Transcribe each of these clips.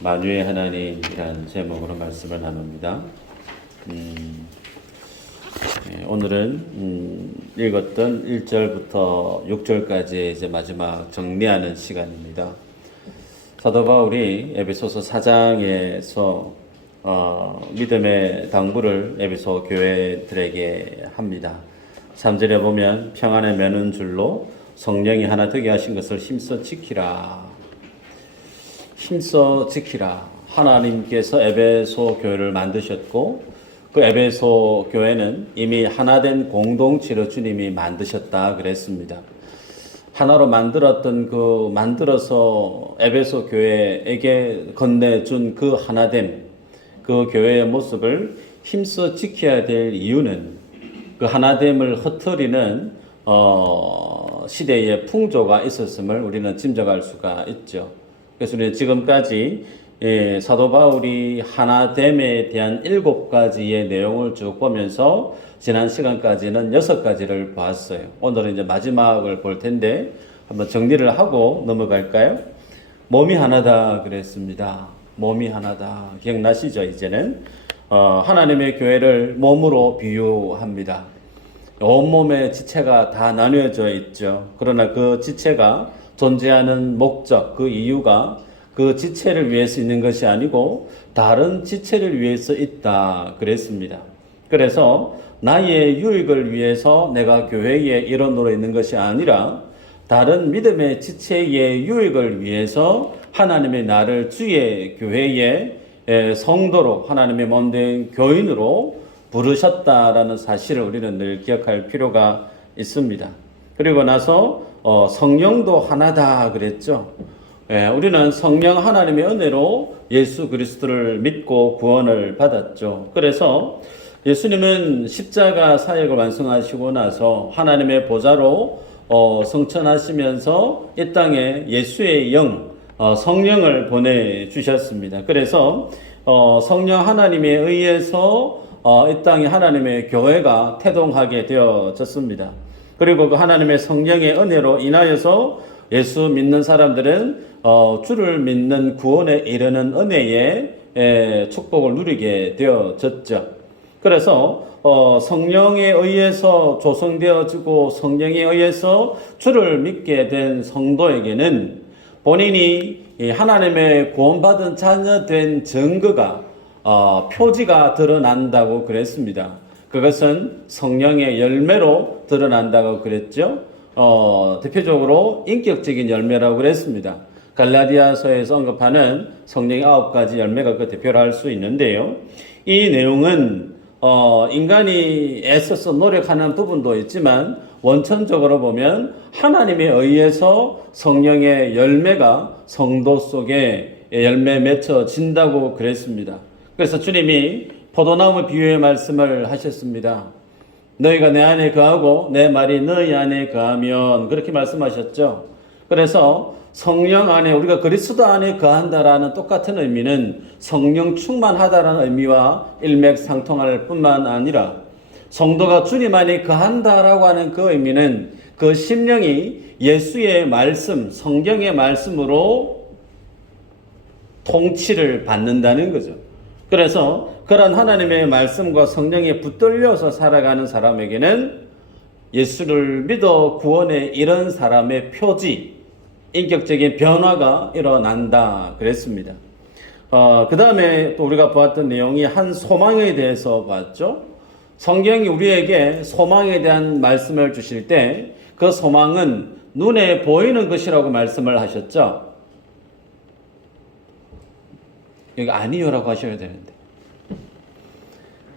만유의 하나님이란 제목으로 말씀을 나눕니다. 오늘은 읽었던 1절부터 6절까지 이제 마지막 정리하는 시간입니다. 사도 바울이 에베소서 4장에서 믿음의 당부를 에베소 교회들에게 합니다. 3절에 보면 평안에 매는 줄로 성령이 하나 되게 하신 것을 힘써 지키라. 힘써 지키라. 하나님께서 에베소 교회를 만드셨고 그 에베소 교회는 이미 하나된 공동체로 주님이 만드셨다 그랬습니다. 하나로 만들어서 에베소 교회에게 건네준 그 하나됨, 그 교회의 모습을 힘써 지켜야 될 이유는 그 하나됨을 흩트리는 시대의 풍조가 있었음을 우리는 짐작할 수가 있죠. 그래서 우리는 지금까지 사도 바울이 하나됨에 대한 7가지의 내용을 쭉 보면서 지난 시간까지는 6가지를 봤어요. 오늘은 이제 마지막을 볼 텐데 한번 정리를 하고 넘어갈까요? 몸이 하나다 그랬습니다. 몸이 하나다. 기억나시죠? 이제는 하나님의 교회를 몸으로 비유합니다. 온몸의 지체가 다 나뉘어져 있죠. 그러나 그 지체가 존재하는 목적, 그 이유가 그 지체를 위해서 있는 것이 아니고 다른 지체를 위해서 있다 그랬습니다. 그래서 나의 유익을 위해서 내가 교회의 일원으로 있는 것이 아니라 다른 믿음의 지체의 유익을 위해서 하나님의 나를 주의 교회의 성도로 하나님의 몸된 교인으로 부르셨다라는 사실을 우리는 늘 기억할 필요가 있습니다. 그리고 나서 성령도 하나다 그랬죠. 우리는 성령 하나님의 은혜로 예수 그리스도를 믿고 구원을 받았죠. 그래서 예수님은 십자가 사역을 완성하시고 나서 하나님의 보좌로 성천하시면서 이 땅에 예수의 영, 성령을 보내주셨습니다. 그래서 성령 하나님에 의해서 이 땅에 하나님의 교회가 태동하게 되어졌습니다. 그리고 그 하나님의 성령의 은혜로 인하여서 예수 믿는 사람들은 주를 믿는 구원에 이르는 은혜의 축복을 누리게 되어졌죠. 그래서 성령에 의해서 조성되어지고 성령에 의해서 주를 믿게 된 성도에게는 본인이 하나님의 구원받은 자녀된 증거가 표지가 드러난다고 그랬습니다. 그것은 성령의 열매로 드러난다고 그랬죠. 대표적으로 인격적인 열매라고 그랬습니다. 갈라디아서에서 언급하는 성령의 9가지 열매가 그 대표를 할 수 있는데요. 이 내용은 인간이 애써서 노력하는 부분도 있지만 원천적으로 보면 하나님에 의해서 성령의 열매가 성도 속에 열매 맺혀진다고 그랬습니다. 그래서 주님이 포도나무 비유의 말씀을 하셨습니다. 너희가 내 안에 거하고 내 말이 너희 안에 거하면 그렇게 말씀하셨죠. 그래서 성령 안에 우리가 그리스도 안에 거한다라는 똑같은 의미는 성령 충만하다라는 의미와 일맥상통할 뿐만 아니라 성도가 주님 안에 거한다라고 하는 그 의미는 그 심령이 예수의 말씀, 성경의 말씀으로 통치를 받는다는 거죠. 그래서 그런 하나님의 말씀과 성령에 붙들려서 살아가는 사람에게는 예수를 믿어 구원에 이른 사람의 표지, 인격적인 변화가 일어난다 그랬습니다. 그 다음에 또 우리가 보았던 내용이 한 소망에 대해서 봤죠. 성경이 우리에게 소망에 대한 말씀을 주실 때 그 소망은 눈에 보이는 것이라고 말씀을 하셨죠. 여기 아니요라고 하셔야 되는데.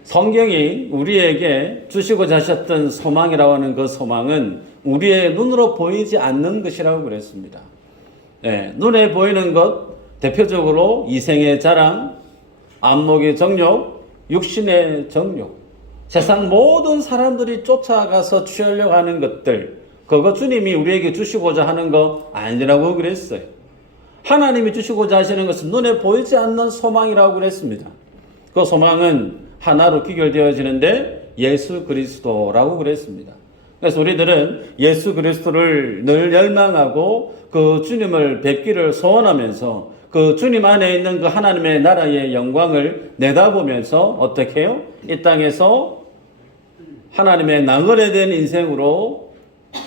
성경이 우리에게 주시고자 하셨던 소망이라고 하는 그 소망은 우리의 눈으로 보이지 않는 것이라고 그랬습니다. 눈에 보이는 것, 대표적으로 이생의 자랑, 안목의 정욕, 육신의 정욕, 세상 모든 사람들이 쫓아가서 취하려고 하는 것들, 그거 주님이 우리에게 주시고자 하는 거 아니라고 그랬어요. 하나님이 주시고자 하시는 것은 눈에 보이지 않는 소망이라고 그랬습니다. 그 소망은 하나로 귀결되어지는데 예수 그리스도라고 그랬습니다. 그래서 우리들은 예수 그리스도를 늘 열망하고 그 주님을 뵙기를 소원하면서 그 주님 안에 있는 그 하나님의 나라의 영광을 내다보면서 어떻게 해요? 이 땅에서 하나님의 나그네된 인생으로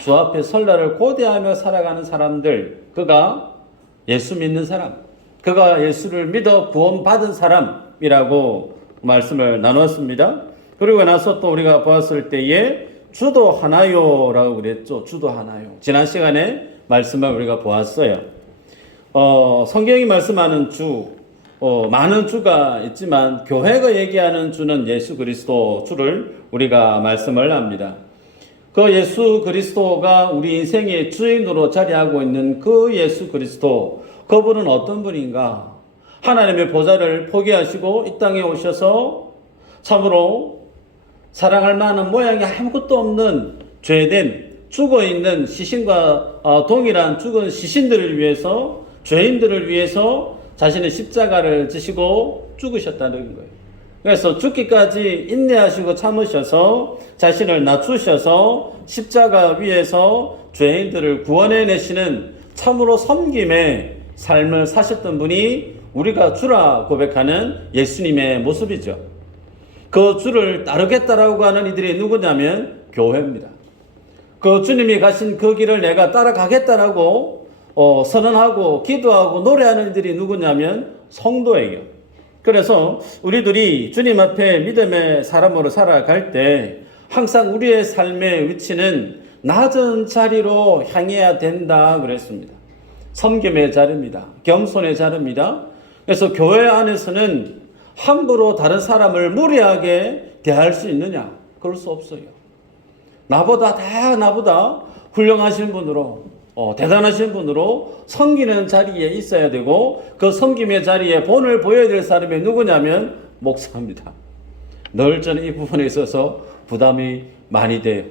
주 앞에 설날을 고대하며 살아가는 사람들, 그가 예수 믿는 사람, 그가 예수를 믿어 구원받은 사람이라고 말씀을 나눴습니다. 그리고 나서 또 우리가 보았을 때에 주도 하나요라고 그랬죠. 주도 하나요. 지난 시간에 말씀을 우리가 보았어요. 성경이 말씀하는 주, 많은 주가 있지만 교회가 얘기하는 주는 예수 그리스도 주를 우리가 말씀을 합니다. 그 예수 그리스도가 우리 인생의 주인으로 자리하고 있는 그 예수 그리스도, 그분은 어떤 분인가? 하나님의 보좌를 포기하시고 이 땅에 오셔서 참으로 사랑할 만한 모양이 아무것도 없는 죄된 죽어있는 시신과 동일한 죽은 시신들을 위해서, 죄인들을 위해서 자신의 십자가를 지시고 죽으셨다는 거예요. 그래서 죽기까지 인내하시고 참으셔서 자신을 낮추셔서 십자가 위에서 죄인들을 구원해내시는 참으로 섬김의 삶을 사셨던 분이 우리가 주라 고백하는 예수님의 모습이죠. 그 주를 따르겠다라고 하는 이들이 누구냐면 교회입니다. 그 주님이 가신 그 길을 내가 따라가겠다라고 선언하고 기도하고 노래하는 이들이 누구냐면 성도예요. 그래서 우리들이 주님 앞에 믿음의 사람으로 살아갈 때 항상 우리의 삶의 위치는 낮은 자리로 향해야 된다 그랬습니다. 섬김의 자리입니다. 겸손의 자리입니다. 그래서 교회 안에서는 함부로 다른 사람을 무례하게 대할 수 있느냐? 그럴 수 없어요. 나보다 훌륭하신 분으로, 대단하신 분으로 섬기는 자리에 있어야 되고, 그 섬김의 자리에 본을 보여야 될 사람이 누구냐면 목사입니다. 늘 저는 이 부분에 있어서 부담이 많이 돼요.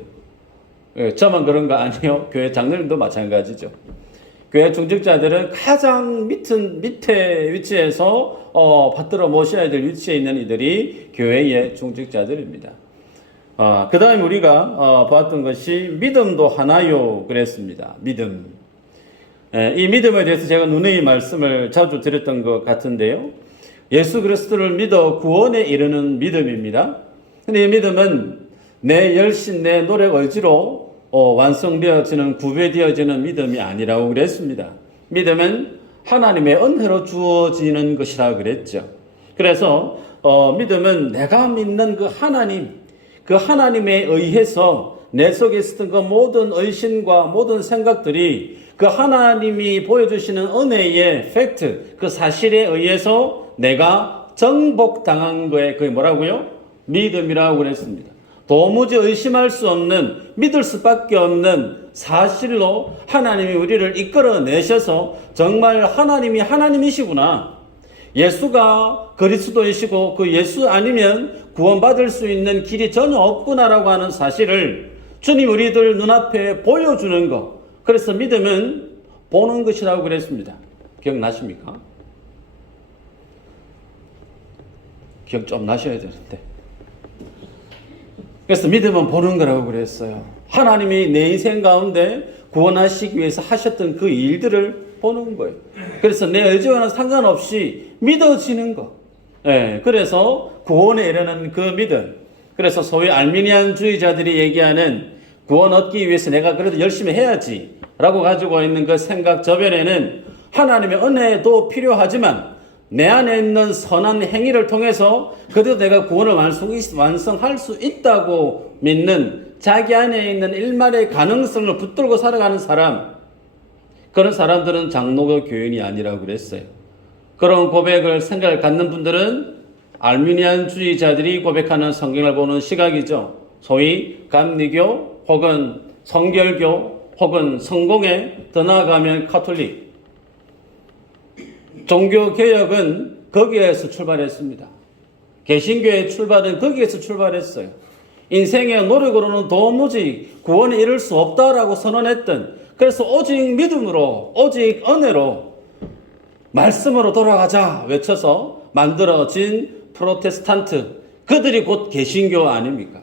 저만 그런 거 아니에요. 교회 장로님도 마찬가지죠. 교회 중직자들은 가장 밑에 위치에서 받들어 모셔야 될 위치에 있는 이들이 교회의 중직자들입니다. 그 다음에 우리가 봤던 것이 믿음도 하나요 그랬습니다. 믿음. 이 믿음에 대해서 제가 누누이 말씀을 자주 드렸던 것 같은데요. 예수 그리스도를 믿어 구원에 이르는 믿음입니다. 근데 이 믿음은 내 열심, 내 노력 의지로 완성되어지는, 구별되어지는 믿음이 아니라고 그랬습니다. 믿음은 하나님의 은혜로 주어지는 것이라 그랬죠. 그래서 믿음은 내가 믿는 그 하나님에 의해서 내 속에 있었던 그 모든 의심과 모든 생각들이 그 하나님이 보여주시는 은혜의 팩트, 그 사실에 의해서 내가 정복당한 거에 그게 뭐라고요? 믿음이라고 그랬습니다. 도무지 의심할 수 없는, 믿을 수밖에 없는 사실로 하나님이 우리를 이끌어내셔서 정말 하나님이 하나님이시구나, 예수가 그리스도이시고 그 예수 아니면 구원받을 수 있는 길이 전혀 없구나라고 하는 사실을 주님 우리들 눈앞에 보여주는 것. 그래서 믿음은 보는 것이라고 그랬습니다. 기억나십니까? 기억 좀 나셔야 되는데. 그래서 믿음은 보는 거라고 그랬어요. 하나님이 내 인생 가운데 구원하시기 위해서 하셨던 그 일들을 보는 거예요. 그래서 내 의지와는 상관없이 믿어지는 거. 그래서 구원에 이르는 그 믿음. 그래서 소위 알미니안주의자들이 얘기하는 구원 얻기 위해서 내가 그래도 열심히 해야지 라고 가지고 있는 그 생각 저변에는 하나님의 은혜도 필요하지만 내 안에 있는 선한 행위를 통해서 그래도 내가 구원을 완성할 수 있다고 믿는, 자기 안에 있는 일말의 가능성을 붙들고 살아가는 사람, 그런 사람들은 장로교 교인이 아니라고 그랬어요. 그런 고백을 생각을 갖는 분들은 알미니안주의자들이 고백하는 성경을 보는 시각이죠. 소위 감리교 혹은 성결교 혹은 성공회, 더 나아가면 카톨릭. 종교개혁은 거기에서 출발했습니다. 개신교의 출발은 거기에서 출발했어요. 인생의 노력으로는 도무지 구원에 이를 수 없다라고 선언했던, 그래서 오직 믿음으로, 오직 은혜로, 말씀으로 돌아가자 외쳐서 만들어진 프로테스탄트, 그들이 곧 개신교 아닙니까?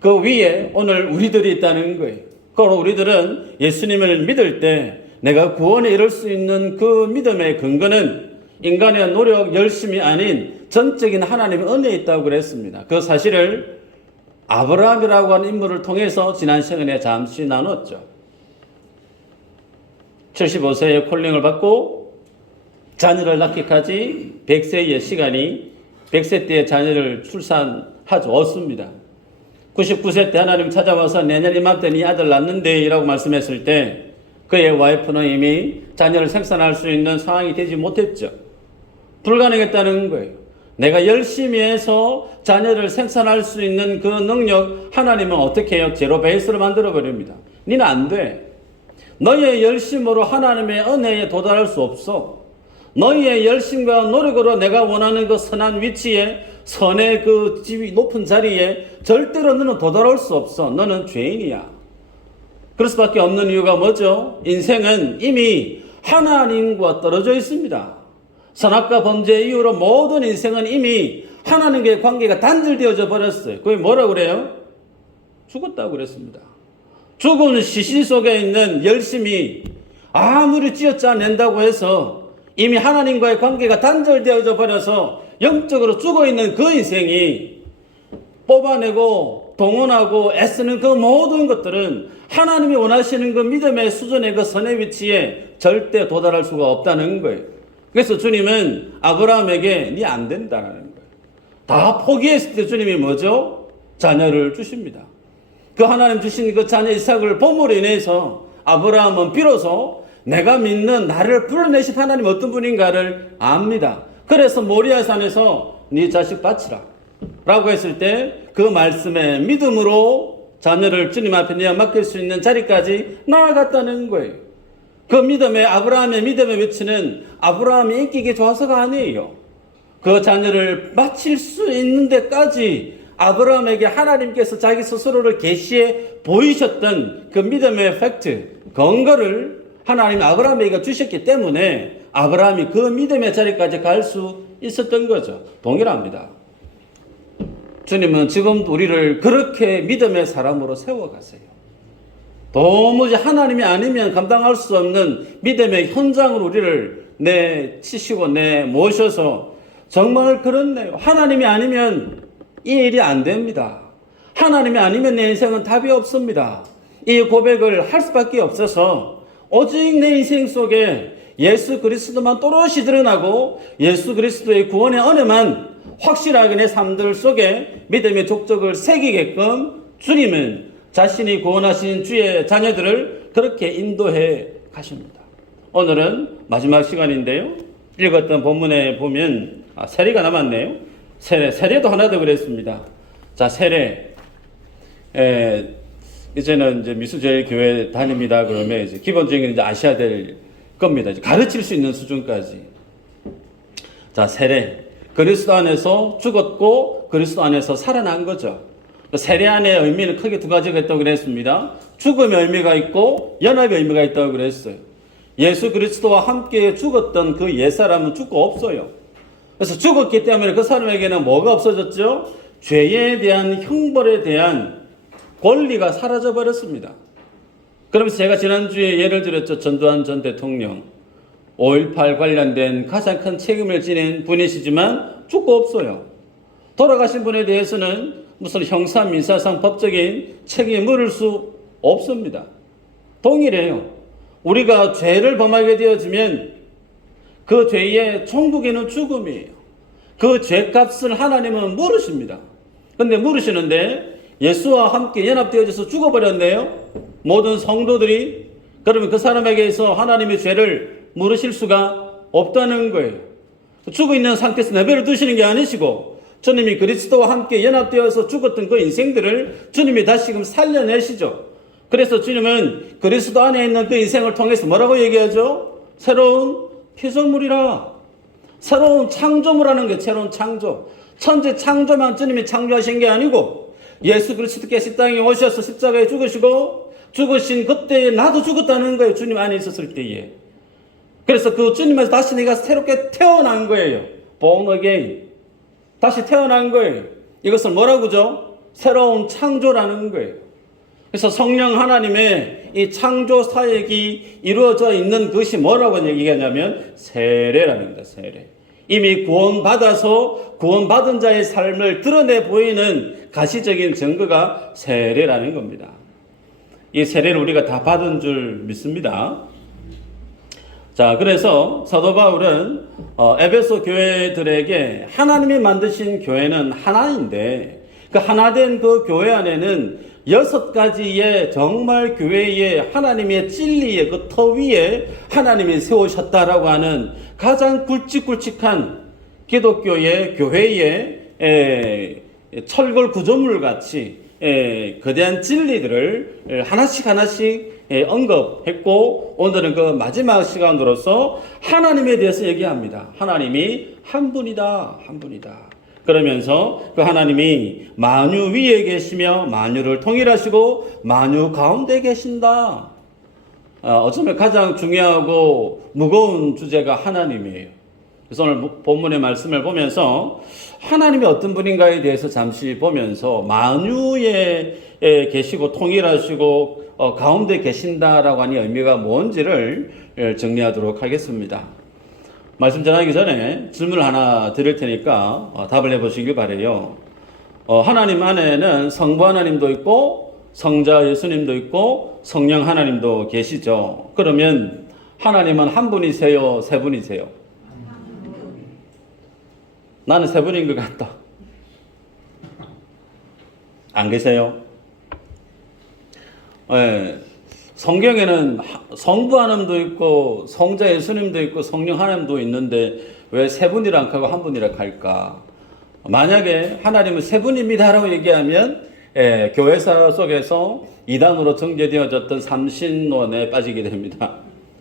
그 위에 오늘 우리들이 있다는 거예요. 그리고 우리들은 예수님을 믿을 때 내가 구원에 이를 수 있는 그 믿음의 근거는 인간의 노력, 열심이 아닌 전적인 하나님의 은혜에 있다고 그랬습니다. 그 사실을 아브라함이라고 하는 인물을 통해서 지난 시간에 잠시 나눴죠. 75세에 콜링을 받고 자녀를 낳기까지 100세의 시간이 100세 때에 자녀를 출산하죠. 얻습니다. 99세 때 하나님 찾아와서 내년 이맘때 네 아들 낳는데 이라고 말씀했을 때 그의 와이프는 이미 자녀를 생산할 수 있는 상황이 되지 못했죠. 불가능했다는 거예요. 내가 열심히 해서 자녀를 생산할 수 있는 그 능력 하나님은 어떻게 해요? 제로 베이스로 만들어 버립니다. 니는 안 돼. 너희의 열심으로 하나님의 은혜에 도달할 수 없어. 너희의 열심과 노력으로 내가 원하는 그 선한 위치에 선의 그 높은 자리에 절대로 너는 도달할 수 없어. 너는 죄인이야. 그럴 수밖에 없는 이유가 뭐죠? 인생은 이미 하나님과 떨어져 있습니다. 선악과 범죄 이후로 모든 인생은 이미 하나님과의 관계가 단절되어져 버렸어요. 그게 뭐라고 그래요? 죽었다고 그랬습니다. 죽은 시신 속에 있는 열심이 아무리 쥐어짜낸다고 해서 이미 하나님과의 관계가 단절되어져 버려서 영적으로 죽어있는 그 인생이 뽑아내고 동원하고 애쓰는 그 모든 것들은 하나님이 원하시는 그 믿음의 수준의 그 선의 위치에 절대 도달할 수가 없다는 거예요. 그래서 주님은 아브라함에게 네 안 된다라는 거예요. 다 포기했을 때 주님이 뭐죠? 자녀를 주십니다. 그 하나님 주신 그 자녀 이삭을 봄으로 인해서 아브라함은 비로소 내가 믿는 나를 불러내신 하나님 어떤 분인가를 압니다. 그래서 모리아산에서 네 자식 바치라 라고 했을 때 그 말씀에 믿음으로 자녀를 주님 앞에 내어 맡길 수 있는 자리까지 나아갔다는 거예요. 그 믿음의 아브라함의 믿음의 위치는 아브라함이 인기가 좋아서가 아니에요. 그 자녀를 바칠 수 있는 데까지 아브라함에게 하나님께서 자기 스스로를 계시해 보이셨던 그 믿음의 팩트, 근거를 하나님 아브라함에게 주셨기 때문에 아브라함이 그 믿음의 자리까지 갈 수 있었던 거죠. 동일합니다. 주님은 지금도 우리를 그렇게 믿음의 사람으로 세워가세요. 도무지 하나님이 아니면 감당할 수 없는 믿음의 현장으로 우리를 내치시고 모셔서 정말 그렇네요. 하나님이 아니면 이 일이 안 됩니다. 하나님이 아니면 내 인생은 답이 없습니다. 이 고백을 할 수밖에 없어서 오직 내 인생 속에 예수 그리스도만 또렷이 드러나고 예수 그리스도의 구원의 은혜만 확실하게 내 삶들 속에 믿음의 족적을 새기게끔 주님은 자신이 구원하신 주의 자녀들을 그렇게 인도해 가십니다. 오늘은 마지막 시간인데요. 읽었던 본문에 보면 세례가 남았네요. 세례도 하나 더 그랬습니다. 자, 세례. 이제는 이제 미수제일교회 다닙니다. 그러면 이제 기본적인 이제 아셔야 될 겁니다. 이제 가르칠 수 있는 수준까지. 자, 세례. 그리스도 안에서 죽었고 그리스도 안에서 살아난 거죠. 세례 안의 의미는 크게 두 가지가 있다고 그랬습니다. 죽음의 의미가 있고 연합의 의미가 있다고 그랬어요. 예수 그리스도와 함께 죽었던 그 옛사람은 죽고 없어요. 그래서 죽었기 때문에 그 사람에게는 뭐가 없어졌죠? 죄에 대한 형벌에 대한 권리가 사라져 버렸습니다. 그러면서 제가 지난주에 예를 들었죠. 전두환 전 대통령 5.18 관련된 가장 큰 책임을 지닌 분이시지만 죽고 없어요. 돌아가신 분에 대해서는 무슨 형사, 민사상 법적인 책임을 물을 수 없습니다. 동일해요. 우리가 죄를 범하게 되어지면 그 죄의 종국에는 죽음이에요. 그 죄값을 하나님은 물으십니다. 근데 물으시는데 예수와 함께 연합되어져서 죽어버렸네요. 모든 성도들이. 그러면 그 사람에게서 하나님의 죄를 물으실 수가 없다는 거예요. 죽어 있는 상태에서 내버려 두시는 게 아니시고 주님이 그리스도와 함께 연합되어서 죽었던 그 인생들을 주님이 다시금 살려내시죠. 그래서 주님은 그리스도 안에 있는 그 인생을 통해서 뭐라고 얘기하죠? 새로운 피조물이라. 새로운 창조물하는 게 새로운 창조. 천재 창조만 주님이 창조하신 게 아니고 예수 그리스도께서 이 땅에 오셔서 십자가에 죽으시고 죽으신 그때에 나도 죽었다는 거예요. 주님 안에 있었을 때에. 그래서 그 주님에서 다시 내가 새롭게 태어난 거예요. Born again. 다시 태어난 거예요. 이것을 뭐라고 그러죠? 새로운 창조라는 거예요. 그래서 성령 하나님의 이 창조 사역이 이루어져 있는 것이 뭐라고 얘기하냐면 세례라는 겁니다. 세례. 이미 구원받아서 구원받은 자의 삶을 드러내 보이는 가시적인 증거가 세례라는 겁니다. 이 세례를 우리가 다 받은 줄 믿습니다. 자, 그래서 사도 바울은 에베소 교회들에게 하나님이 만드신 교회는 하나인데 그 하나된 그 교회 안에는 6가지의 정말 교회의 하나님의 진리의 그 터 위에 하나님이 세우셨다라고 하는 가장 굵직굵직한 기독교의 교회의 철골 구조물 같이 거대한 진리들을 하나씩 언급했고, 오늘은 그 마지막 시간으로서 하나님에 대해서 얘기합니다. 하나님이 한 분이다, 한 분이다. 그러면서 그 하나님이 만유 위에 계시며 만유를 통일하시고 만유 가운데 계신다. 어쩌면 가장 중요하고 무거운 주제가 하나님이에요. 그래서 오늘 본문의 말씀을 보면서 하나님이 어떤 분인가에 대해서 잠시 보면서 만유에 계시고 통일하시고 가운데 계신다라고 하는 의미가 뭔지를 정리하도록 하겠습니다. 말씀 전하기 전에 질문을 하나 드릴 테니까 답을 해보시길 바라요. 하나님 안에는 성부 하나님도 있고 성자 예수님도 있고 성령 하나님도 계시죠. 그러면 하나님은 한 분이세요? 세 분이세요? 나는 세 분인 것 같다. 안 계세요? 네. 성경에는 성부 하나님도 있고 성자 예수님도 있고 성령 하나님도 있는데 왜 세 분이라 하고 한 분이라 할까? 만약에 하나님은 세 분입니다라고 얘기하면 교회사 속에서 이단으로 정죄되어졌던 삼신론에 빠지게 됩니다.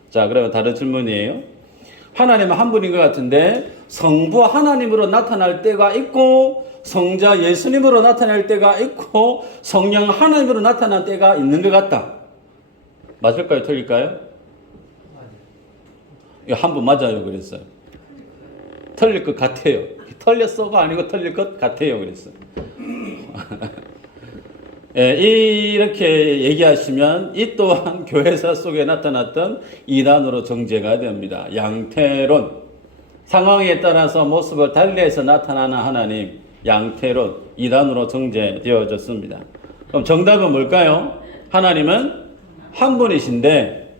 자, 그러면 다른 질문이에요. 하나님은 한 분인 것 같은데 성부 하나님으로 나타날 때가 있고 성자 예수님으로 나타날 때가 있고 성령 하나님으로 나타날 때가 있는 것 같다. 맞을까요? 틀릴까요? 한 분 맞아요 그랬어요. 틀릴 것 같아요. 틀렸어가 아니고 틀릴 것 같아요 그랬어요. 이렇게 얘기하시면 이 또한 교회사 속에 나타났던 이단으로 정죄가 됩니다. 양태론, 상황에 따라서 모습을 달리해서 나타나는 하나님, 양태론, 이단으로 정죄되어졌습니다. 그럼 정답은 뭘까요? 하나님은 한 분이신데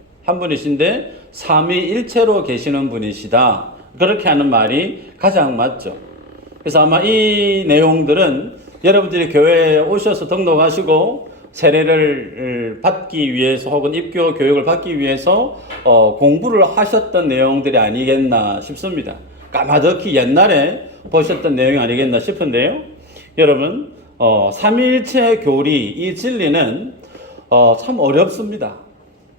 삼위일체로 계시는 분이시다. 그렇게 하는 말이 가장 맞죠. 그래서 아마 이 내용들은 여러분들이 교회에 오셔서 등록하시고 세례를 받기 위해서 혹은 입교 교육을 받기 위해서 공부를 하셨던 내용들이 아니겠나 싶습니다. 까마득히 옛날에 보셨던 내용이 아니겠나 싶은데요. 여러분, 삼위일체 교리, 이 진리는 참 어렵습니다.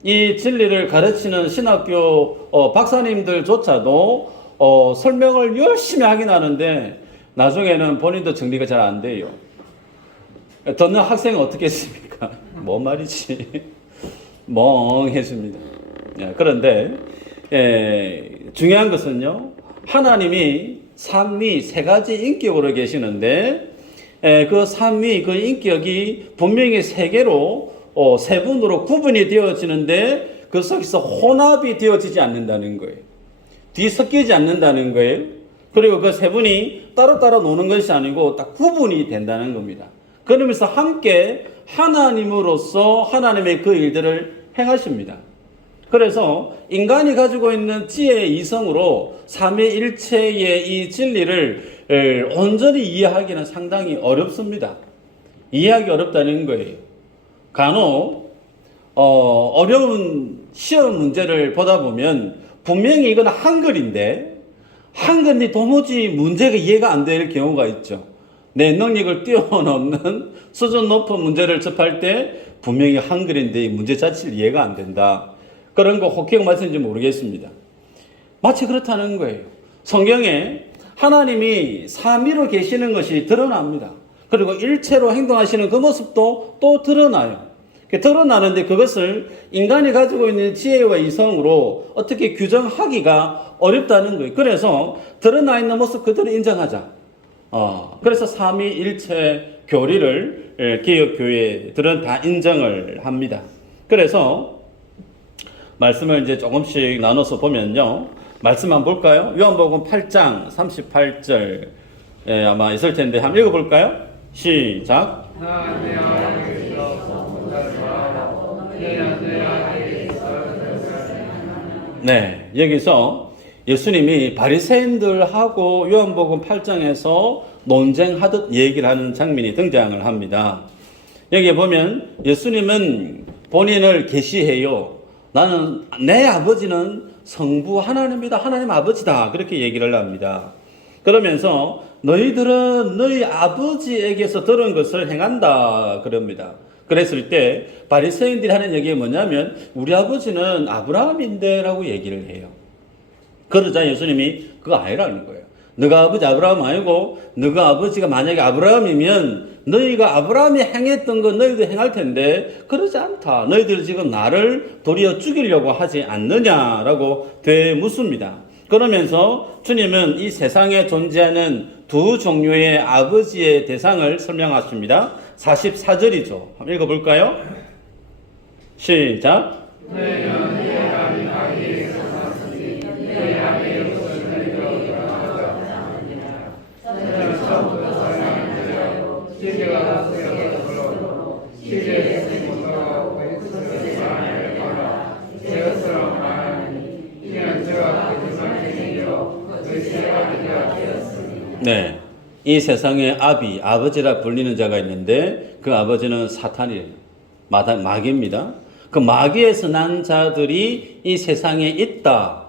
이 진리를 가르치는 신학교 박사님들조차도 설명을 열심히 하긴 하는데 나중에는 본인도 정리가 잘 안 돼요. 듣는 학생은 어떻게 했습니까? 뭔 말이지? 멍해집니다. 그런데 중요한 것은요, 하나님이 삼위 세 가지 인격으로 계시는데 그 삼위 그 인격이 분명히 세 개로 세 분으로 구분이 되어지는데 그 속에서 혼합이 되어지지 않는다는 거예요. 뒤섞이지 않는다는 거예요. 그리고 그 세 분이 따로따로 노는 것이 아니고 딱 구분이 된다는 겁니다. 그러면서 함께 하나님으로서 하나님의 그 일들을 행하십니다. 그래서 인간이 가지고 있는 지혜 이성으로 삼위일체의 이 진리를 온전히 이해하기는 상당히 어렵습니다. 이해하기 어렵다는 거예요. 간혹 어려운 시험 문제를 보다 보면 분명히 이건 한글인데 한글이 도무지 문제가 이해가 안 될 경우가 있죠. 내 능력을 뛰어넘는 수준 높은 문제를 접할 때 분명히 한글인데 이 문제 자체를 이해가 안 된다. 그런 거 혹행 말씀인지 모르겠습니다. 마치 그렇다는 거예요. 성경에 하나님이 삼위로 계시는 것이 드러납니다. 그리고 일체로 행동하시는 그 모습도 또 드러나요. 드러나는데 그것을 인간이 가지고 있는 지혜와 이성으로 어떻게 규정하기가 어렵다는 거예요. 그래서 드러나 있는 모습 그대로 인정하자. 그래서 삼위일체 교리를 개혁교회들은 다 인정을 합니다. 그래서 말씀을 이제 조금씩 나눠서 보면요. 말씀 한번 볼까요? 요한복음 8장 38절 아마 있을 텐데 한번 읽어볼까요? 시작. 네, 여기서 예수님이 바리새인들하고 요한복음 8장에서 논쟁하듯 얘기를 하는 장면이 등장을 합니다. 여기에 보면 예수님은 본인을 계시해요. 나는 내 아버지는 성부 하나님이다. 하나님 아버지다. 그렇게 얘기를 합니다. 그러면서 너희들은 너희 아버지에게서 들은 것을 행한다. 그럽니다. 그랬을 때 바리새인들이 하는 얘기가 뭐냐면 우리 아버지는 아브라함인데 라고 얘기를 해요. 그러자 예수님이 그거 아니라는 거예요. 너가 아버지 아브라함 아니고 너가 아버지가 만약에 아브라함이면 너희가 아브라함이 행했던 거 너희도 행할 텐데 그러지 않다. 너희들 지금 나를 도리어 죽이려고 하지 않느냐라고 되묻습니다. 그러면서 주님은 이 세상에 존재하는 두 종류의 아버지의 대상을 설명하십니다. 44절이죠. 한번 읽어볼까요? 시작. 네, 이 세상에 아버지라 불리는 자가 있는데 그 아버지는 사탄이에요. 마귀입니다. 그 마귀에서 난 자들이 이 세상에 있다.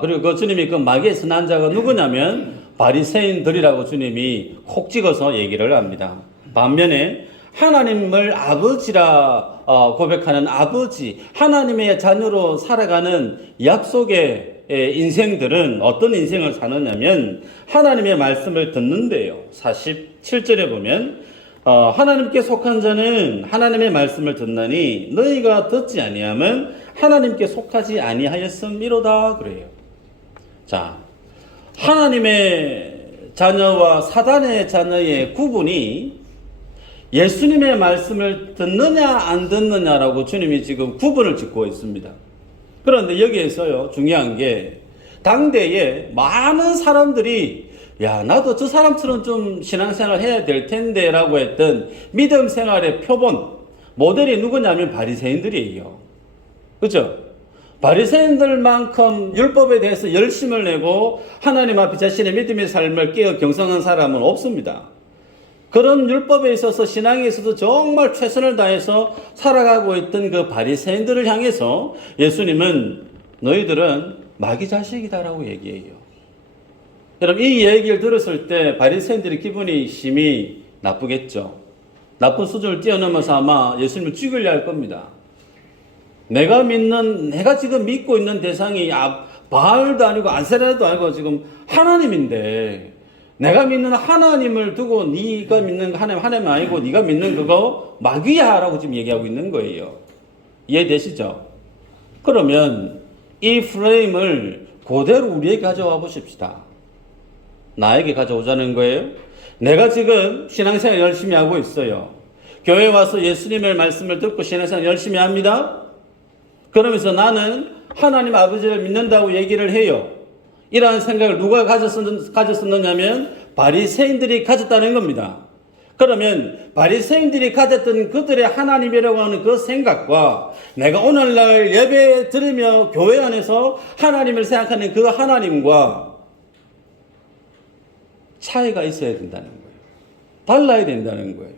그리고 그 주님이 그 마귀에서 난 자가 누구냐면 바리새인들이라고 주님이 혹 찍어서 얘기를 합니다. 반면에 하나님을 아버지라 고백하는 아버지, 하나님의 자녀로 살아가는 약속의 인생들은 어떤 인생을 사느냐면 하나님의 말씀을 듣는데요. 47절에 보면 하나님께 속한 자는 하나님의 말씀을 듣나니 너희가 듣지 아니하면 하나님께 속하지 아니하였음이로다 그래요. 자, 하나님의 자녀와 사단의 자녀의 구분이 예수님의 말씀을 듣느냐 안 듣느냐라고 주님이 지금 구분을 짓고 있습니다. 그런데 여기에서요, 중요한 게 당대에 많은 사람들이 야, 나도 저 사람처럼 좀 신앙생활 해야 될 텐데 라고 했던 믿음 생활의 표본, 모델이 누구냐면 바리새인들이에요. 그렇죠? 바리새인들만큼 율법에 대해서 열심을 내고 하나님 앞에 자신의 믿음의 삶을 깨어 경성한 사람은 없습니다. 그런 율법에 있어서 신앙에 있어서 정말 최선을 다해서 살아가고 있던 그 바리새인들을 향해서 예수님은 너희들은 마귀 자식이다라고 얘기해요. 여러분, 이 얘기를 들었을 때 바리새인들의 기분이 심히 나쁘겠죠. 나쁜 수준을 뛰어넘어서 아마 예수님을 죽이려 할 겁니다. 내가 지금 믿고 있는 대상이 바알도 아니고 아세라도 아니고 지금 하나님인데 내가 믿는 하나님을 두고 네가 믿는 하나님 아니고 네가 믿는 그거 마귀야 라고 지금 얘기하고 있는 거예요. 이해되시죠? 그러면 이 프레임을 그대로 우리에게 가져와 보십시다. 나에게 가져오자는 거예요. 내가 지금 신앙생활 열심히 하고 있어요. 교회 와서 예수님의 말씀을 듣고 신앙생활 열심히 합니다. 그러면서 나는 하나님 아버지를 믿는다고 얘기를 해요. 이러한 생각을 누가 가졌었느냐면 바리새인들이 가졌다는 겁니다. 그러면 바리새인들이 가졌던 그들의 하나님이라고 하는 그 생각과 내가 오늘날 예배 드리며 교회 안에서 하나님을 생각하는 그 하나님과 차이가 있어야 된다는 거예요. 달라야 된다는 거예요.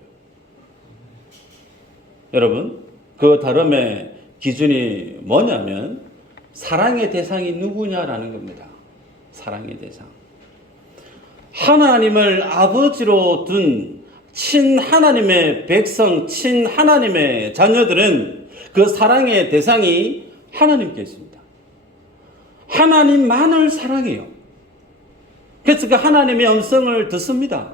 여러분, 그 다름의 기준이 뭐냐면 사랑의 대상이 누구냐라는 겁니다. 사랑의 대상. 하나님을 아버지로 둔 친하나님의 백성, 친하나님의 자녀들은 그 사랑의 대상이 하나님께 있습니다. 하나님만을 사랑해요. 그래서 그 하나님의 음성을 듣습니다.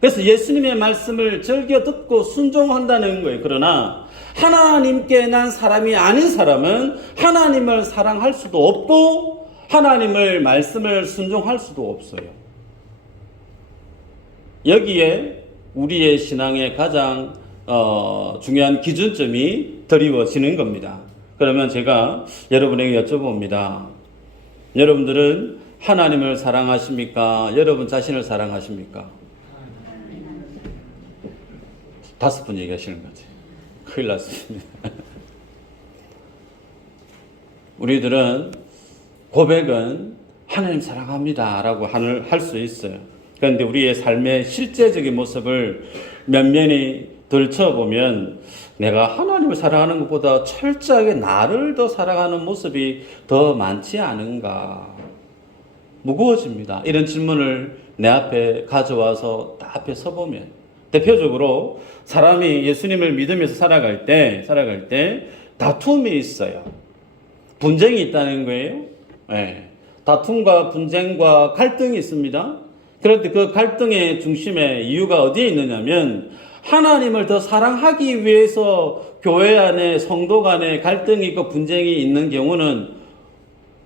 그래서 예수님의 말씀을 즐겨 듣고 순종한다는 거예요. 그러나 하나님께 난 사람이 아닌 사람은 하나님을 사랑할 수도 없고 하나님을 말씀을 순종할 수도 없어요. 여기에 우리의 신앙의 가장 중요한 기준점이 드리워지는 겁니다. 그러면 제가 여러분에게 여쭤봅니다. 여러분들은 하나님을 사랑하십니까? 여러분 자신을 사랑하십니까? 5분 얘기하시는 거지. 큰일 났습니다. 우리들은 고백은 하나님 사랑합니다 라고 할 수 있어요. 그런데 우리의 삶의 실제적인 모습을 면면히 들춰보면 내가 하나님을 사랑하는 것보다 철저하게 나를 더 사랑하는 모습이 더 많지 않은가 무거워집니다. 이런 질문을 내 앞에 가져와서 딱 앞에 서보면 대표적으로 사람이 예수님을 믿으면서 살아갈 때 다툼이 있어요. 분쟁이 있다는 거예요. 네. 다툼과 분쟁과 갈등이 있습니다. 그런데 그 갈등의 중심에 이유가 어디에 있느냐면 하나님을 더 사랑하기 위해서 교회 안에 성도 간에 갈등이 있고 분쟁이 있는 경우는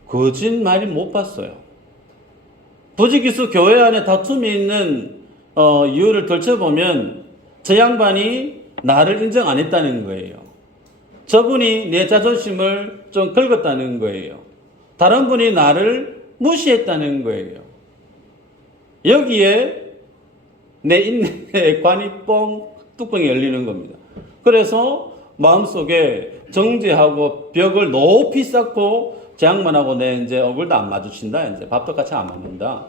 거짓말이 못 봤어요. 부지기수 교회 안에 다툼이 있는 이유를 들춰보면 저 양반이 나를 인정 안 했다는 거예요. 저분이 내 자존심을 좀 긁었다는 거예요. 다른 분이 나를 무시했다는 거예요. 여기에 내 인내의 관이 뚜껑이 열리는 겁니다. 그래서 마음속에 정죄하고 벽을 높이 쌓고 저 양반하고 내 이제 얼굴도 안 마주친다. 이제 밥도 같이 안 먹는다.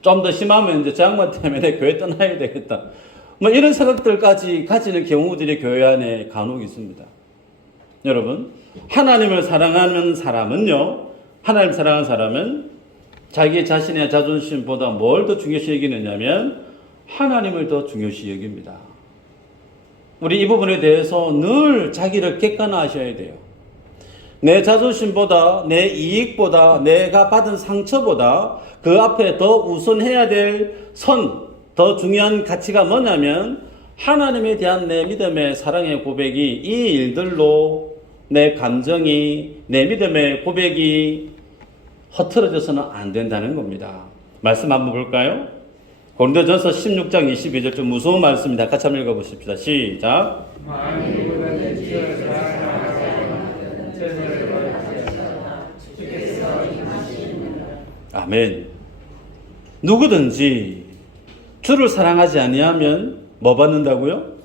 좀 더 심하면 이제 저 양반 때문에 내 교회 떠나야 되겠다. 뭐 이런 생각들까지 가지는 경우들이 교회 안에 간혹 있습니다. 여러분, 하나님을 사랑하는 사람은요, 하나님 사랑하는 사람은 자기 자신의 자존심보다 뭘 더 중요시 여기느냐면 하나님을 더 중요시 여깁니다. 우리 이 부분에 대해서 늘 자기를 객관화하셔야 돼요. 내 자존심보다, 내 이익보다, 내가 받은 상처보다 그 앞에 더 우선해야 될 더 중요한 가치가 뭐냐면 하나님에 대한 내 믿음의 사랑의 고백이 이 일들로 내 감정이, 내 믿음의 고백이 흐트러져서는 안 된다는 겁니다. 말씀 한번 볼까요? 고린도전서 16장 22절 좀 무서운 말씀입니다. 같이 한번 읽어보십시다. 시작. 아멘. 누구든지 주를 사랑하지 아니하면 뭐 받는다고요?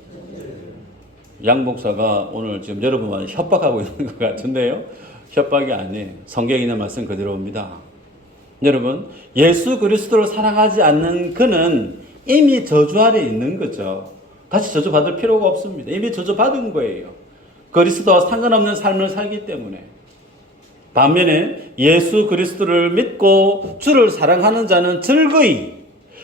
양 목사가 오늘 지금 여러분과 협박하고 있는 것 같은데요. 협박이 아니에요. 성경에 있는 말씀 그대로입니다. 여러분, 예수 그리스도를 사랑하지 않는 그는 이미 저주 아래 있는 거죠. 다시 저주받을 필요가 없습니다. 이미 저주받은 거예요. 그리스도와 상관없는 삶을 살기 때문에. 반면에 예수 그리스도를 믿고 주를 사랑하는 자는 즐거이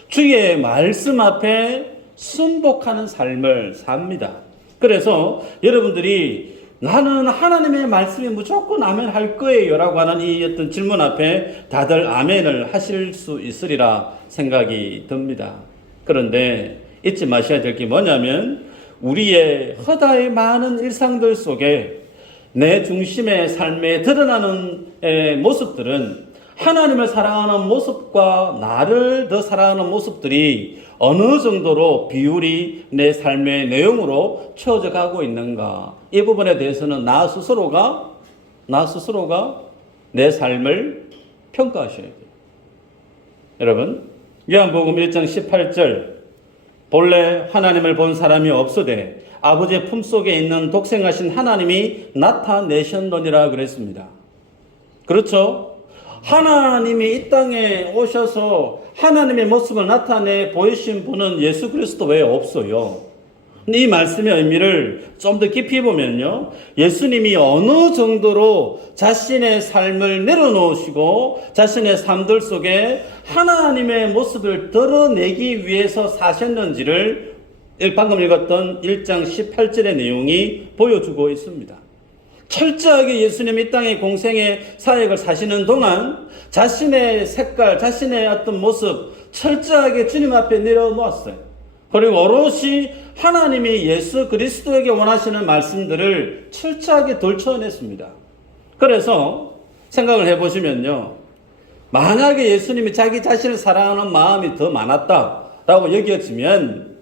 주의 말씀 앞에 순복하는 삶을 삽니다. 그래서 여러분들이 나는 하나님의 말씀이 무조건 아멘 할 거예요 라고 하는 이 어떤 질문 앞에 다들 아멘을 하실 수 있으리라 생각이 듭니다. 그런데 잊지 마셔야 될 게 뭐냐면 우리의 허다의 많은 일상들 속에 내 중심의 삶에 드러나는 모습들은 하나님을 사랑하는 모습과 나를 더 사랑하는 모습들이 어느 정도로 비율이 내 삶의 내용으로 채워져 가고 있는가. 이 부분에 대해서는 나 스스로가 내 삶을 평가하셔야 돼요. 여러분, 요한복음 1장 18절 본래 하나님을 본 사람이 없으되 아버지의 품속에 있는 독생하신 하나님이 나타내셨느니라 그랬습니다. 그렇죠? 하나님이 이 땅에 오셔서 하나님의 모습을 나타내 보이신 분은 예수 그리스도 외에 없어요. 이 말씀의 의미를 좀 더 깊이 보면요, 예수님이 어느 정도로 자신의 삶을 내려놓으시고 자신의 삶들 속에 하나님의 모습을 드러내기 위해서 사셨는지를 방금 읽었던 1장 18절의 내용이 보여주고 있습니다. 철저하게 예수님이 이 땅의 공생의 사역을 사시는 동안 자신의 색깔, 자신의 어떤 모습 철저하게 주님 앞에 내려놓았어요. 그리고 오롯이 하나님이 예수 그리스도에게 원하시는 말씀들을 철저하게 들춰냈습니다. 그래서 생각을 해보시면요, 만약에 예수님이 자기 자신을 사랑하는 마음이 더 많았다라고 여겨지면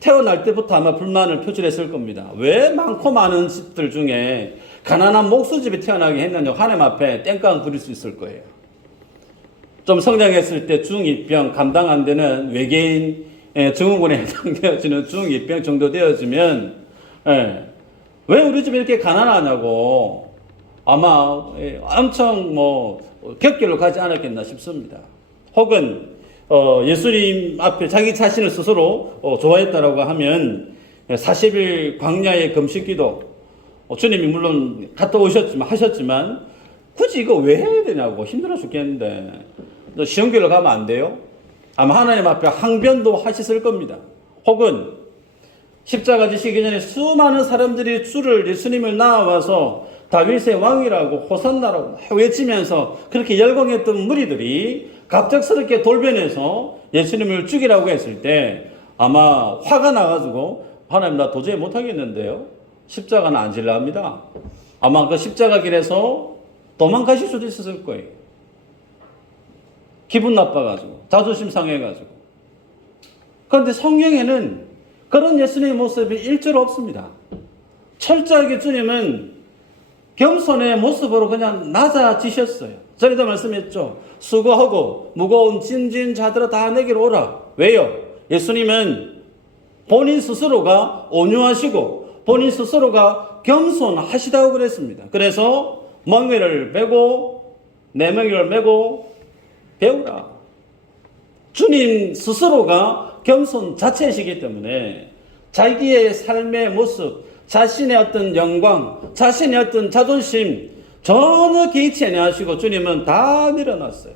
태어날 때부터 아마 불만을 표출했을 겁니다. 왜 많고 많은 집들 중에 가난한 목수집에 태어나게 했느냐, 하나님 앞에 땡깡 부릴 수 있을 거예요. 좀 성장했을 때 중2병 감당 안 되는 외계인 증후군에 해당되어지는 중2병 정도 되어지면 왜 우리 집이 이렇게 가난하냐고 아마 엄청 격결로 가지 않았겠나 싶습니다. 혹은 예수님 앞에 자기 자신을 스스로 좋아했다라고 하면 40일 광야의 금식기도 주님이 물론 갔다 하셨지만 굳이 이거 왜 해야 되냐고 힘들어 죽겠는데 쉬운 길로 가면 안 돼요? 아마 하나님 앞에 항변도 하셨을 겁니다. 혹은 십자가 지시기 전에 수많은 사람들이 주를 예수님을 나와서 다윗의 왕이라고 호산나라고 외치면서 그렇게 열광했던 무리들이 갑작스럽게 돌변해서 예수님을 죽이라고 했을 때 아마 화가 나가지고 하나님 나 도저히 못하겠는데요. 십자가는 안 질러 합니다. 아마 그 십자가 길에서 도망가실 수도 있었을 거예요. 기분 나빠가지고 자존심 상해가지고. 그런데 성경에는 그런 예수님의 모습이 일절 없습니다. 철저하게 주님은 겸손의 모습으로 그냥 낮아지셨어요. 전에도 말씀했죠. 수고하고 무거운 짐진 자들아 다 내게로 오라. 왜요? 예수님은 본인 스스로가 온유하시고 본인 스스로가 겸손하시다고 그랬습니다. 그래서 멍에를 메고 내 멍에를 메고 배우라. 주님 스스로가 겸손 자체이시기 때문에 자기의 삶의 모습, 자신의 어떤 영광, 자신의 어떤 자존심 전혀 개의치 아니하시고 주님은 다 내려놨어요.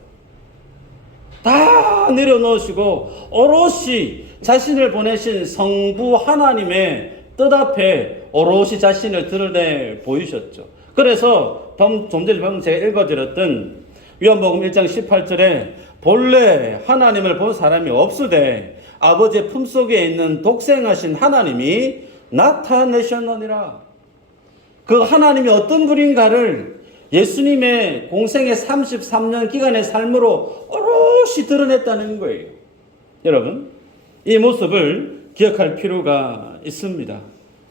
다 내려놓으시고 오롯이 자신을 보내신 성부 하나님의 뜻 앞에 오롯이 자신을 드러내 보이셨죠. 그래서 좀 전에 방금 제가 읽어드렸던 요한복음 1장 18절에 본래 하나님을 본 사람이 없으되 아버지의 품속에 있는 독생하신 하나님이 나타내셨느니라. 그 하나님이 어떤 분인가를 예수님의 공생의 33년 기간의 삶으로 오롯이 드러냈다는 거예요. 여러분, 이 모습을 기억할 필요가 있습니다.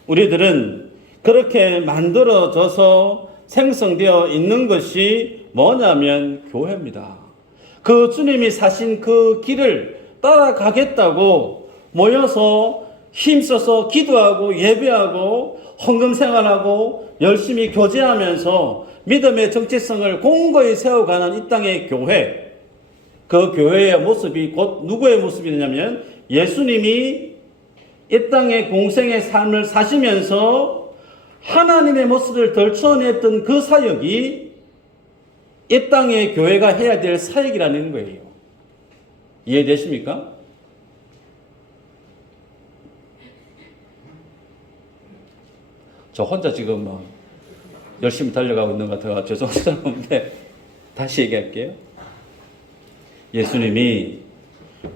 우리들은 그렇게 만들어져서 생성되어 있는 것이 뭐냐면 교회입니다. 그 주님이 사신 그 길을 따라가겠다고 모여서 힘써서 기도하고 예배하고 헌금 생활하고 열심히 교제하면서 믿음의 정체성을 공고히 세워가는 이 땅의 교회, 그 교회의 모습이 곧 누구의 모습이냐면 예수님이 이 땅의 공생의 삶을 사시면서 하나님의 모습을 덜쳐냈던 그 사역이 이 땅의 교회가 해야 될 사역이라는 거예요. 이해되십니까? 저 혼자 지금 열심히 달려가고 있는 것 같아서 죄송스러운데 다시 얘기할게요. 예수님이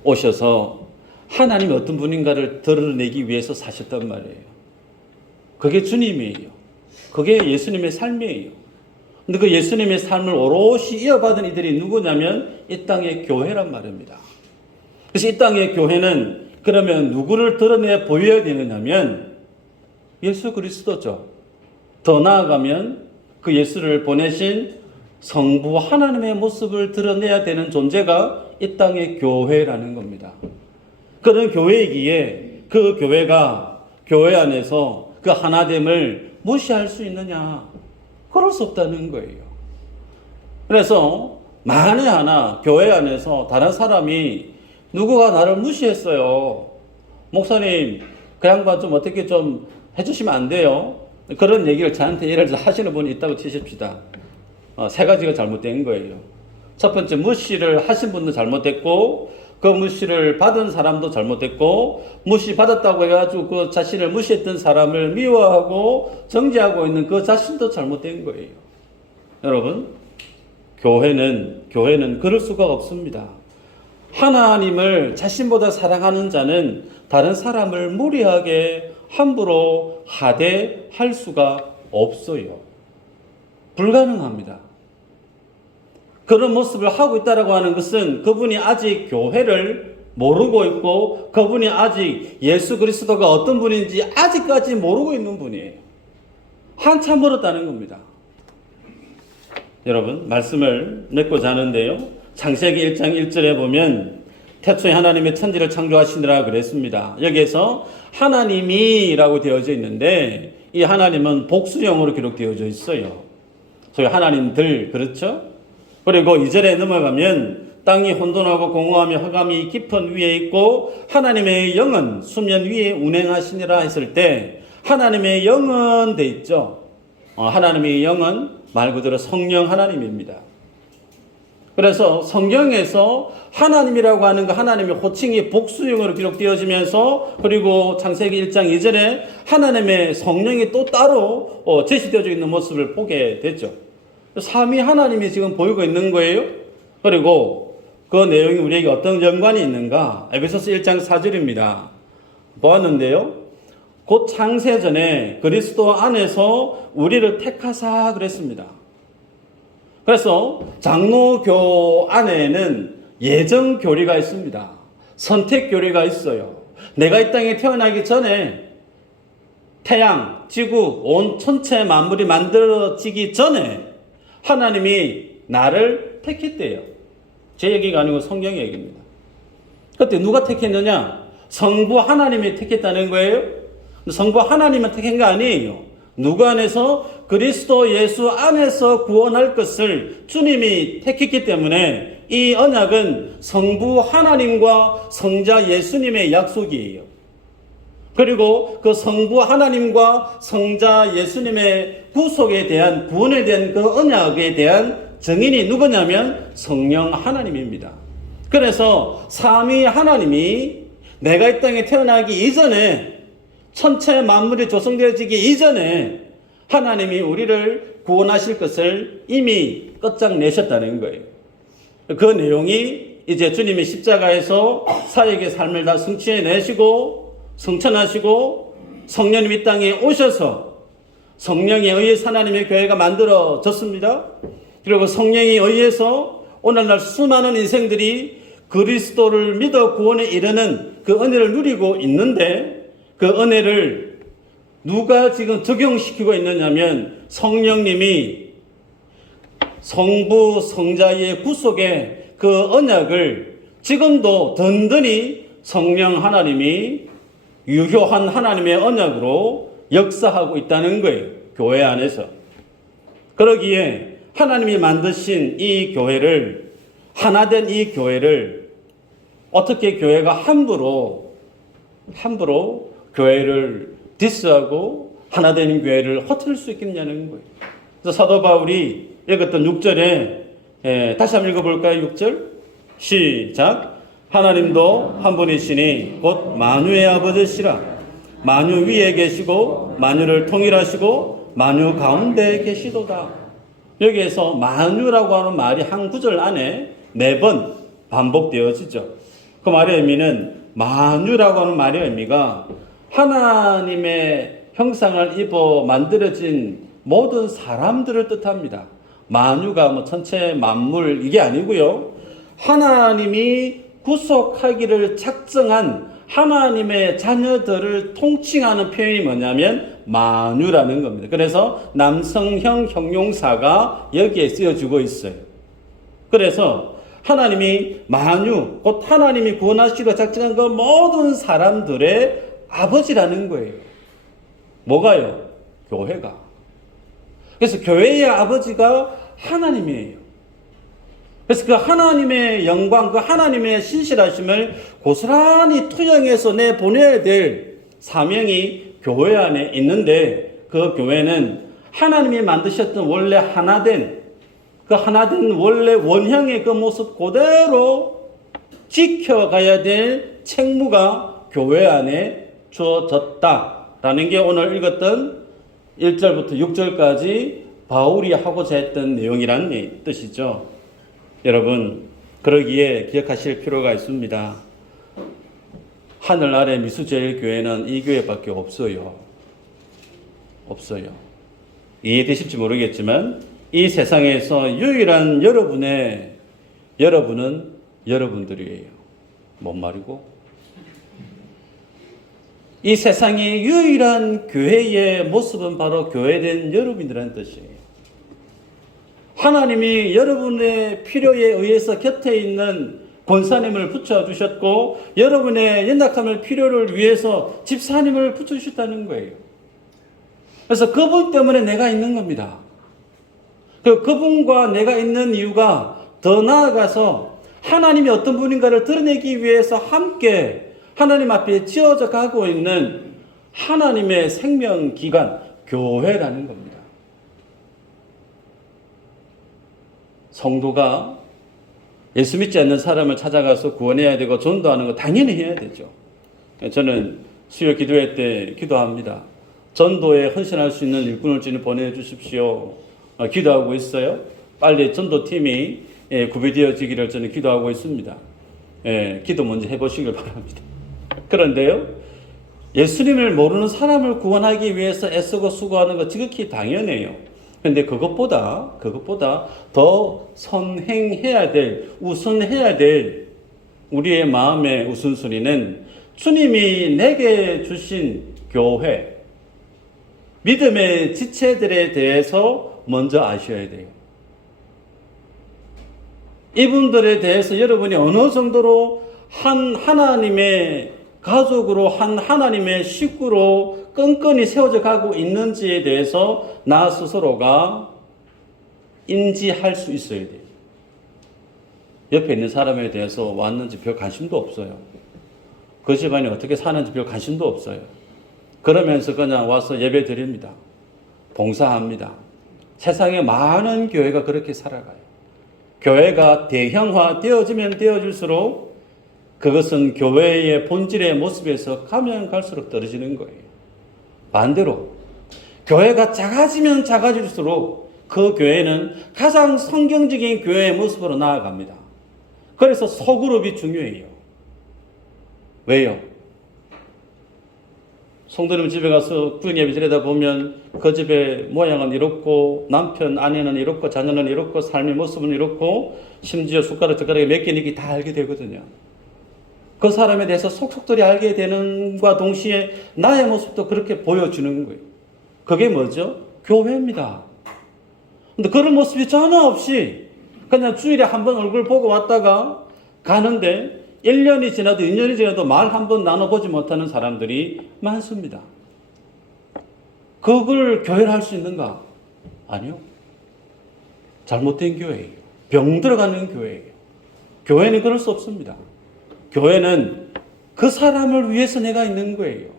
오셔서 하나님이 어떤 분인가를 드러내기 위해서 사셨단 말이에요. 그게 주님이에요. 그게 예수님의 삶이에요. 근데 그 예수님의 삶을 오롯이 이어받은 이들이 누구냐면 이 땅의 교회란 말입니다. 그래서 이 땅의 교회는 그러면 누구를 드러내 보여야 되느냐면 예수 그리스도죠. 더 나아가면 그 예수를 보내신 성부 하나님의 모습을 드러내야 되는 존재가 이 땅의 교회라는 겁니다. 그런 교회이기에 그 교회가 교회 안에서 그 하나됨을 무시할 수 있느냐? 그럴 수 없다는 거예요. 그래서 만에 하나 교회 안에서 다른 사람이 누구가 나를 무시했어요. 목사님, 그 양반 좀 어떻게 좀 해주시면 안 돼요? 그런 얘기를 저한테 예를 들어 하시는 분이 있다고 치십시다. 세 가지가 잘못된 거예요. 첫 번째, 무시를 하신 분도 잘못됐고, 그 무시를 받은 사람도 잘못됐고, 무시받았다고 해가지고 그 자신을 무시했던 사람을 미워하고 정죄하고 있는 그 자신도 잘못된 거예요. 여러분, 교회는 그럴 수가 없습니다. 하나님을 자신보다 사랑하는 자는 다른 사람을 무리하게 함부로 하대할 수가 없어요. 불가능합니다. 그런 모습을 하고 있다라고 하는 것은 그분이 아직 교회를 모르고 있고 그분이 아직 예수 그리스도가 어떤 분인지 아직까지 모르고 있는 분이에요. 한참 멀었다는 겁니다. 여러분 말씀을 맺고자 하는데요. 창세기 1장 1절에 보면 태초에 하나님의 천지를 창조하시느라 그랬습니다. 여기에서 하나님이라고 되어져 있는데 이 하나님은 복수형으로 기록되어져 있어요. 소위 하나님들, 그렇죠? 그리고 2절에 넘어가면 땅이 혼돈하고 공허하며 흑암이 깊은 위에 있고 하나님의 영은 수면 위에 운행하시니라 했을 때 하나님의 영은 돼 있죠. 하나님의 영은 말 그대로 성령 하나님입니다. 그래서 성경에서 하나님이라고 하는 그 하나님의 호칭이 복수형으로 기록되어지면서 그리고 창세기 1장 2절에 하나님의 성령이 또 따로 제시되어져 있는 모습을 보게 됐죠. 삼위 하나님이 지금 보이고 있는 거예요. 그리고 그 내용이 우리에게 어떤 연관이 있는가? 에베소서 1장 4절입니다. 보았는데요. 곧 창세전에 그리스도 안에서 우리를 택하사 그랬습니다. 그래서 장로교 안에는 예정 교리가 있습니다. 선택 교리가 있어요. 내가 이 땅에 태어나기 전에 태양, 지구, 온 천체 만물이 만들어지기 전에 하나님이 나를 택했대요. 제 얘기가 아니고 성경 얘기입니다. 그때 누가 택했느냐? 성부 하나님이 택했다는 거예요. 성부 하나님은 택한 거 아니에요. 누구 안에서? 그리스도 예수 안에서 구원할 것을 주님이 택했기 때문에 이 언약은 성부 하나님과 성자 예수님의 약속이에요. 그리고 그 성부 하나님과 성자 예수님의 구속에 대한, 구원에 대한 그 언약에 대한 증인이 누구냐면 성령 하나님입니다. 그래서 삼위 하나님이 내가 이 땅에 태어나기 이전에, 천체 만물이 조성되어지기 이전에 하나님이 우리를 구원하실 것을 이미 끝장내셨다는 거예요. 그 내용이 이제 주님이 십자가에서 사역의 삶을 다 성취해내시고 성천하시고 성령님 이 땅에 오셔서 성령에 의해서 하나님의 교회가 만들어졌습니다. 그리고 성령에 의해서 오늘날 수많은 인생들이 그리스도를 믿어 구원에 이르는 그 은혜를 누리고 있는데 그 은혜를 누가 지금 적용시키고 있느냐면 성령님이 성부 성자의 구속의 그 언약을 지금도 든든히 성령 하나님이 유효한 하나님의 언약으로 역사하고 있다는 거예요. 교회 안에서. 그러기에 하나님이 만드신 이 교회를, 하나된 이 교회를 어떻게 교회가 함부로 교회를 디스하고 하나된 교회를 허틀 수 있겠냐는 거예요. 그래서 사도 바울이 읽었던 6절에 다시 한번 읽어볼까요? 6절 시작. 하나님도 한 분이시니 곧 만유의 아버지시라. 만유 위에 계시고 만유를 통일하시고 만유 가운데 계시도다. 여기에서 만유라고 하는 말이 한 구절 안에 4번 반복되어지죠. 그 말의 의미는, 만유라고 하는 말의 의미가 하나님의 형상을 입어 만들어진 모든 사람들을 뜻합니다. 만유가 뭐 천체 만물 이게 아니고요. 하나님이 구속하기를 작정한 하나님의 자녀들을 통칭하는 표현이 뭐냐면 만유라는 겁니다. 그래서 남성형 형용사가 여기에 쓰여지고 있어요. 그래서 하나님이 만유, 곧 하나님이 구원하시려 작정한 그 모든 사람들의 아버지라는 거예요. 뭐가요? 교회가. 그래서 교회의 아버지가 하나님이에요. 그래서 그 하나님의 영광, 그 하나님의 신실하심을 고스란히 투영해서 내보내야 될 사명이 교회 안에 있는데, 그 교회는 하나님이 만드셨던 원래 하나된, 그 하나된 원래 원형의 그 모습 그대로 지켜가야 될 책무가 교회 안에 주어졌다라는 게 오늘 읽었던 1절부터 6절까지 바울이 하고자 했던 내용이라는 뜻이죠. 여러분, 그러기에 기억하실 필요가 있습니다. 하늘 아래 미수제일교회는 이 교회밖에 없어요. 없어요. 이해되실지 모르겠지만 이 세상에서 유일한 여러분은 여러분들이에요. 뭔 말이고? 이 세상의 유일한 교회의 모습은 바로 교회된 여러분이라는 뜻이에요. 하나님이 여러분의 필요에 의해서 곁에 있는 권사님을 붙여주셨고, 여러분의 연약함을 필요를 위해서 집사님을 붙여주셨다는 거예요. 그래서 그분 때문에 내가 있는 겁니다. 그분과 내가 있는 이유가 더 나아가서 하나님이 어떤 분인가를 드러내기 위해서 함께 하나님 앞에 지어져 가고 있는 하나님의 생명기관, 교회라는 겁니다. 성도가 예수 믿지 않는 사람을 찾아가서 구원해야 되고 전도하는 거 당연히 해야 되죠. 저는 수요 기도회 때 기도합니다. 전도에 헌신할 수 있는 일꾼을 주님 보내주십시오. 기도하고 있어요. 빨리 전도팀이 구비되어지기를 저는 기도하고 있습니다. 기도 먼저 해보시길 바랍니다. 그런데요, 예수님을 모르는 사람을 구원하기 위해서 애쓰고 수고하는 것 지극히 당연해요. 그런데 그것보다 더 우선해야 될 우리의 마음의 우선순위는 주님이 내게 주신 교회, 믿음의 지체들에 대해서 먼저 아셔야 돼요. 이분들에 대해서 여러분이 어느 정도로 한 하나님의 가족으로, 한 하나님의 식구로 끈끈이 세워져 가고 있는지에 대해서 나 스스로가 인지할 수 있어야 돼요. 옆에 있는 사람에 대해서 왔는지 별 관심도 없어요. 그 집안이 어떻게 사는지 별 관심도 없어요. 그러면서 그냥 와서 예배 드립니다. 봉사합니다. 세상에 많은 교회가 그렇게 살아가요. 교회가 대형화 되어지면 되어질수록 그것은 교회의 본질의 모습에서 가면 갈수록 떨어지는 거예요. 반대로 교회가 작아지면 작아질수록 그 교회는 가장 성경적인 교회의 모습으로 나아갑니다. 그래서 소그룹이 중요해요. 왜요? 성도님 집에 가서 구인 예배 드리다 보면 그 집의 모양은 이렇고, 남편, 아내는 이렇고, 자녀는 이렇고, 삶의 모습은 이렇고, 심지어 숟가락, 젓가락에 몇 개인지 다 알게 되거든요. 그 사람에 대해서 속속들이 알게 되는과 동시에 나의 모습도 그렇게 보여주는 거예요. 그게 뭐죠? 교회입니다. 근데 그런 모습이 전혀 없이 그냥 주일에 한 번 얼굴 보고 왔다가 가는데 1년이 지나도 2년이 지나도 말 한 번 나눠보지 못하는 사람들이 많습니다. 그걸 교회를 할 수 있는가? 아니요. 잘못된 교회예요. 병 들어가는 교회예요. 교회는 그럴 수 없습니다. 교회는 그 사람을 위해서 내가 있는 거예요.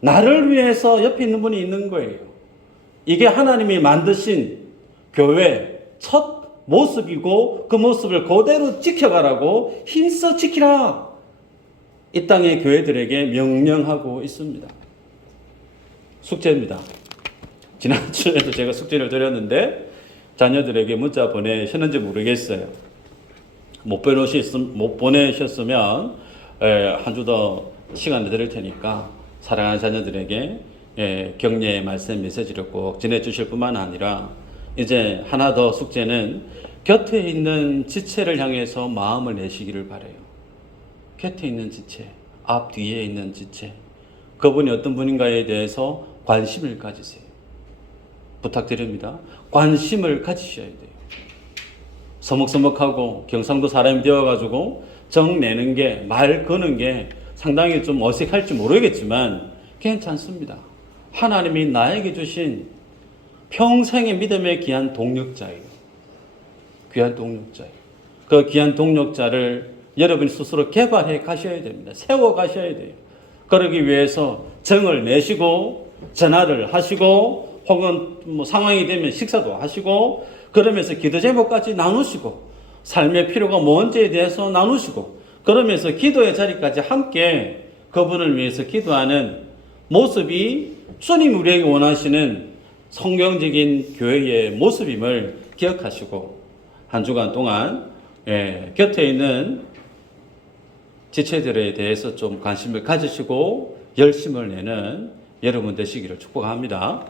나를 위해서 옆에 있는 분이 있는 거예요. 이게 하나님이 만드신 교회 첫 모습이고, 그 모습을 그대로 지켜가라고 힘써 지키라, 이 땅의 교회들에게 명령하고 있습니다. 숙제입니다. 지난주에도 제가 숙제를 드렸는데 자녀들에게 문자 보내셨는지 모르겠어요. 못 보내셨으면 한 주 더 시간을 드릴 테니까 사랑하는 자녀들에게 격려의 말씀, 메시지를 꼭 전해주실 뿐만 아니라, 이제 하나 더 숙제는 곁에 있는 지체를 향해서 마음을 내시기를 바라요. 곁에 있는 지체, 앞 뒤에 있는 지체, 그분이 어떤 분인가에 대해서 관심을 가지세요. 부탁드립니다. 관심을 가지셔야 돼요. 서먹서먹하고 경상도 사람이 되어가지고 정 내는 게, 말 거는 게 상당히 좀 어색할지 모르겠지만 괜찮습니다. 하나님이 나에게 주신 평생의 믿음의 귀한 동력자예요. 귀한 동력자예요. 그 귀한 동력자를 여러분이 스스로 개발해 가셔야 됩니다. 세워 가셔야 돼요. 그러기 위해서 정을 내시고, 전화를 하시고, 혹은 상황이 되면 식사도 하시고, 그러면서 기도 제목까지 나누시고, 삶의 필요가 뭔지에 대해서 나누시고, 그러면서 기도의 자리까지 함께 그분을 위해서 기도하는 모습이 주님 우리에게 원하시는 성경적인 교회의 모습임을 기억하시고, 한 주간 동안 곁에 있는 지체들에 대해서 좀 관심을 가지시고 열심을 내는 여러분 되시기를 축복합니다.